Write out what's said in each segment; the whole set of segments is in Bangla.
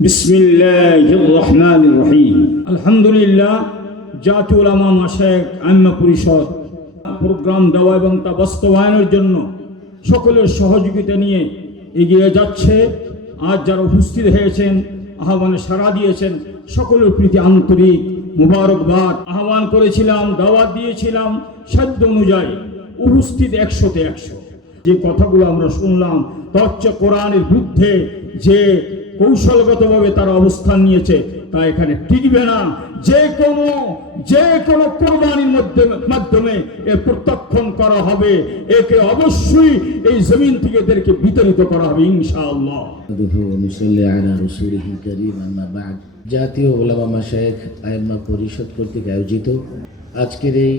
বিসমিল্লাহির রহমানির রহিম। আলহামদুলিল্লাহ, জাতীয় উলামা আম্মা পরিষদ, প্রোগ্রাম দেওয়া এবং তা বাস্তবায়নের জন্য সকলের সহযোগিতা নিয়ে এগিয়ে যাচ্ছে। আজ যারা উপস্থিত হয়েছেন, আহ্বানে সাড়া দিয়েছেন, সকলের প্রীতি আন্তরিক মুবারকবাদ। আহ্বান করেছিলাম, দাওয়াত দিয়েছিলাম, সাধ্য অনুযায়ী উপস্থিত একশোতে একশো। যে কথাগুলো আমরা শুনলাম তচ্চ কোরআনের বিরুদ্ধে যে কৌশলগতভাবে তারা অবস্থান নিয়েছে, তা এখানে টিকবে না। যে কোনো যে কোনো কোরবানির মধ্যে, মাধ্যমে এ প্রত্যক্ষণ করা হবে। একে অবশ্যই এই জমিন থেকে এদেরকে বিতরিত করা হবে, ইনশাআল্লাহ। জাতীয় ওলামা মাসায়েক আইম্মা পরিষদ কর্তৃক আয়োজিত আজকের এই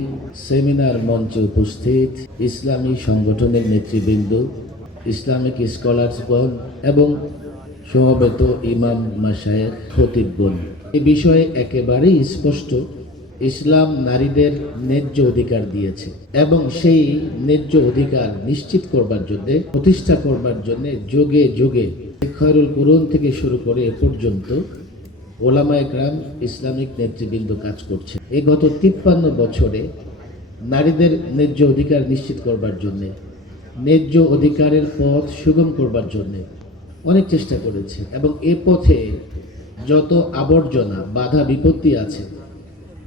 সেমিনার মঞ্চে উপস্থিত ইসলামী সংগঠনের নেতৃবৃন্দ, ইসলামিক স্কলার্সগণ এবং সমবেত ইমাম মাশায়েখ খতিবগণ এ বিষয়ে একেবারেই স্পষ্ট, ইসলাম নারীদের ন্যায্য অধিকার দিয়েছে এবং সেই ন্যায্য অধিকার নিশ্চিত করবার জন্য, প্রতিষ্ঠা করবার জন্য যোগে যোগে খয়রুল কুরুন থেকে শুরু করে এ পর্যন্ত ওলামা একরাম ইসলামিক নেতৃবৃন্দ কাজ করছে এ গত তিপ্পান্ন বছরে নারীদের ন্যায্য অধিকার নিশ্চিত করবার জন্যে, ন্যায্য অধিকারের পথ সুগম করবার জন্যে অনেক চেষ্টা করেছে এবং এ পথে যত আবর্জনা, বাধা, বিপত্তি আছে,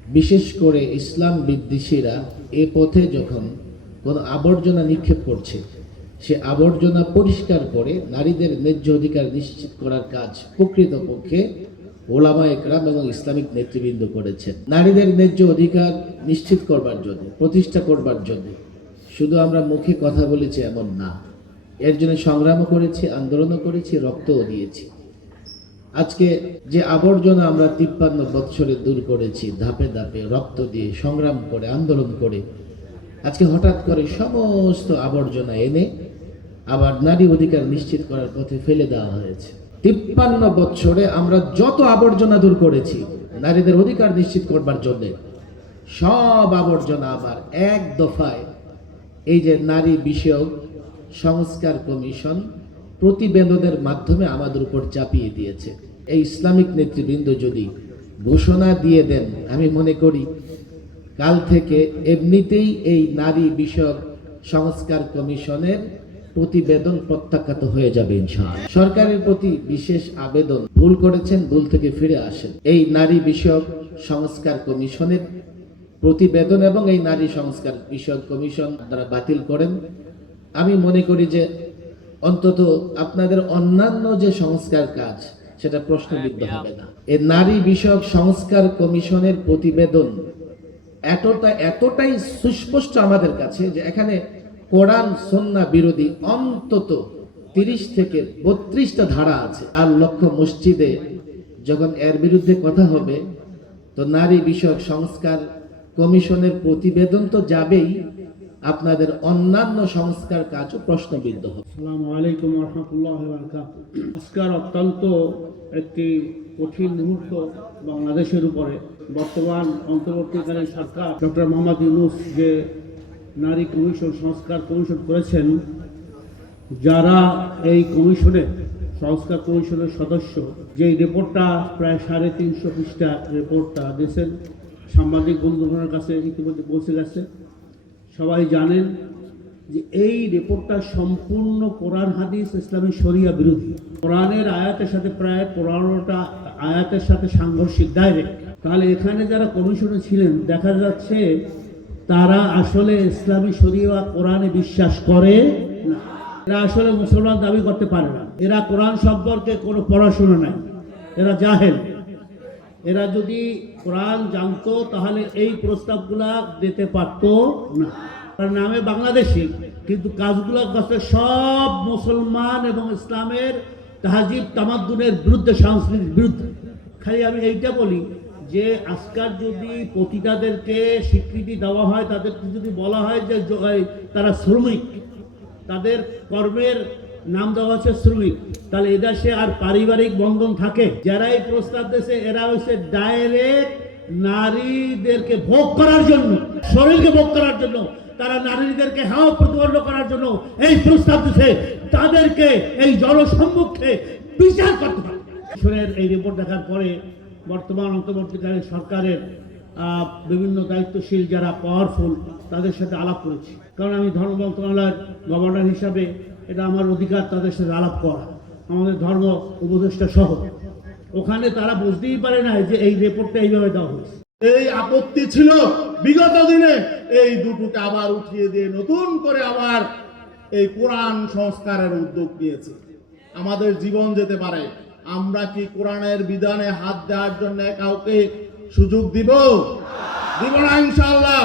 বিশেষ করে ইসলাম বিদ্বেষীরা এ পথে যখন কোনো আবর্জনা নিক্ষেপ করছে, সে আবর্জনা পরিষ্কার করে নারীদের ন্যায্য অধিকার নিশ্চিত করার কাজ প্রকৃতপক্ষে ওলামা একরাম এবং ইসলামিক নেতৃবৃন্দ করেছেন। নারীদের ন্যায্য অধিকার নিশ্চিত করবার জন্য, প্রতিষ্ঠা করবার জন্য। শুধু আমরা মুখে কথা বলেছি এমন না। এর জন্য সংগ্রামও করেছি, আন্দোলনও করেছি, রক্তও দিয়েছি। আজকে যে আবর্জনা আমরা তিপ্পান্ন বৎসরে দূর করেছি, ধাপে ধাপে রক্ত দিয়ে সংগ্রাম করে, আন্দোলন করে, আজকে হঠাৎ করে সমস্ত আবর্জনা এনে আবার নারী অধিকার নিশ্চিত করার পথে ফেলে দেওয়া হয়েছে। তিপ্পান্ন বৎসরে আমরা যত আবর্জনা দূর করেছি, নারীদের অধিকার নিশ্চিত করবার জন্য, সব আবর্জনা আবার এক দফায়, এই যে নারী বিষয়ক সংস্কার কমিশন প্রতিবেদনের মাধ্যমে আমাদের উপর চাপিয়ে দিয়েছে। এই ইসলামিক নেতৃবৃন্দ যদি ঘোষণা দিয়ে দেন, আমি মনে করি কাল থেকে এমনিতেই এই নারী বিষয়ক সংস্কার কমিশনের প্রতিবেদন প্রত্যাখ্যাত হয়ে যাবে ইনশাআল্লাহ। সরকারের প্রতি বিশেষ আবেদন, ভুল করেছেন, ভুল থেকে ফিরে আসেন। এই নারী বিষয়ক সংস্কার কমিশনের প্রতিবেদন এবং এই নারী সংস্কার বিষয়ক কমিশন দ্বারা বাতিল করেন। আমি মনে করি যে অন্তত আপনাদের অন্যান্য যে সংস্কার কাজ সেটা প্রশ্নবিদ্ধ হবে না। এই নারী বিষয়ক সংস্কার কমিশনের প্রতিবেদন এতটা এতটাই সুস্পষ্ট আমাদের কাছে যে এখানে কোরআন সন্না বিরোধী অন্তত তিরিশ থেকে বত্রিশটা ধারা আছে। আর লক্ষ্য মসজিদে যখন এর বিরুদ্ধে কথা হবে তো নারী বিষয়ক সংস্কার কমিশনের প্রতিবেদন তো যাবেই। আপনাদের অন্যান্য সংস্কার কাজও প্রশ্নবিদ্ধ হবে। আসসালামু আলাইকুম রহমতুল্লাহ আজকার অত্যন্ত একটি কঠিন মুহূর্ত বাংলাদেশের উপরে। বর্তমান অন্তর্বর্তীকালীন সরকার ডক্টর মোহাম্মদ ইউনুস যে নারী কমিশন, সংস্কার কমিশন করেছেন, যারা এই কমিশনে, সংস্কার কমিশনের সদস্য, যেই রিপোর্টটা প্রায় সাড়ে তিনশো পৃষ্ঠা রিপোর্টটা দিয়েছেন, সাংবাদিক বন্ধুগণের কাছে ইতিমধ্যে পৌঁছে গেছে। সবাই জানেন যে এই রিপোর্টটা সম্পূর্ণ কোরআন, হাদিস, ইসলামী শরিয়া বিরোধী। কোরআনের আয়াতের সাথে প্রায় পনেরোটা আয়াতের সাথে সাংঘর্ষিক ডাইরেক্ট তাহলে এখানে যারা কমিশনে ছিলেন, দেখা যাচ্ছে তারা আসলে ইসলামী শরিয়া কোরআনে বিশ্বাস করে না। এরা আসলে মুসলমান দাবি করতে পারে না। এরা কোরআন সম্পর্কে কোনো পড়াশোনা নাই। এরা জাহেল। এরা যদি কোরআন জানতো, তাহলে এই প্রস্তাবগুলা দিতে পারতো না। তার নামে বাংলাদেশি কিন্তু কাজগুলো করছে সব মুসলমান এবং ইসলামের তাহাজিব তামাদ্দুনের বিরুদ্ধে সংস্কৃতির বিরুদ্ধে। খালি আমি এইটা বলি যে, আজকাল যদি পতিতাদেরকে স্বীকৃতি দেওয়া হয়, তাদেরকে যদি বলা হয় যে তারা শ্রমিক, তাদের কর্মের নাম দেওয়া হচ্ছে শ্রমিক। তাহলে এদের সে আর পারিবারিক বন্ধন থাকে? যারা এই প্রস্তাব দিয়েছে, এরা হচ্ছে ডাইরেক্ট নারীদেরকে ভোগ করার জন্য, শরীরকে ভোগ করার জন্য, তারা নারীদেরকে হাও প্রতিবন্ধ করার জন্য এই প্রস্তাব দিচ্ছে তাদেরকে এই জনসম্মুখে বিচার করতে হবে। এই রিপোর্ট দেখার পরে বর্তমান অন্তর্বর্তীকালীন সরকারের বিভিন্ন দায়িত্বশীল যারা পাওয়ারফুল তাদের সাথে আলাপ করেছি। কারণ আমি ধর্ম মন্ত্রণালয়ের গভর্নর হিসাবে এটা আমার অধিকার, তাদের সাথে আলাপ করা। আমাদের ধর্ম উপদেষ্টা সহ। ওখানে তারা বুঝতেই পারে না যে এই রেপোর্টটা এইভাবে দেওয়া হয়েছে। এই আপত্তি ছিল বিগত দিনে। এই দুটোকে আবার উঠিয়ে দিয়ে নতুন করে আবার এই কোরআন সংস্কারের উদ্যোগ নিয়েছে। আমাদের জীবন যেতে পারে। আমরা কি কোরআনের বিধানে হাত দেওয়ার জন্য কাউকে সুযোগ দিব? দিব না ইনশাল্লাহ